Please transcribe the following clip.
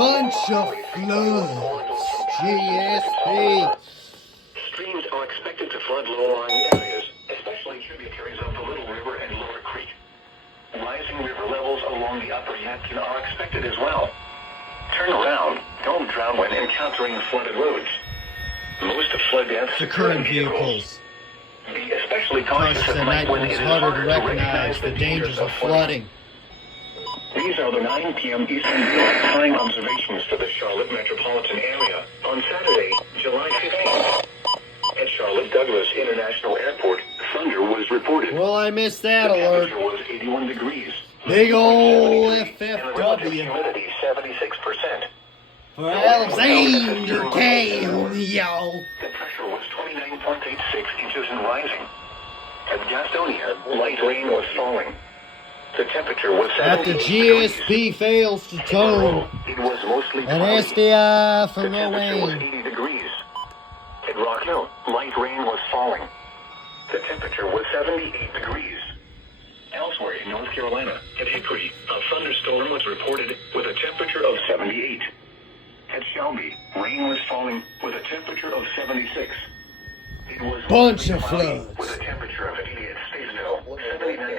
bunch of floods. GSP. Streams are expected to flood low-lying areas, especially tributaries of the Little River and Lower Creek. Rising river levels along the upper Yadkin are expected as well. Turn around. Don't drown when encountering flooded roads. Most of flood deaths occur in vehicles. Be especially Plus, cautious at at night night when when it it's is harder to recognize the dangers of flooding. These are the 9 p.m. Eastern Daylight Time observations for the Charlotte metropolitan area on Saturday, July 15th. At Charlotte Douglas International Airport, thunder was reported. Well, I missed that The alert. temperature was 81 degrees. Big ol' And the relative FFW humidity 76%. for Alexander K. Yo. The pressure was 29.86 inches and rising. At Gastonia, light rain was falling. The temperature was After 78 GSP degrees. fails to tone, It was mostly an cloudy. SDI for The no temperature was rain. 80 degrees. At Rock Hill, light rain was falling. The temperature was 78 degrees. Elsewhere in North Carolina, at Hickory, a thunderstorm was reported with a temperature of 78. At Shelby, rain was falling with a temperature of 76. It was Bunch mostly of cloudy floods. with a temperature of 80 at Statesville, 79.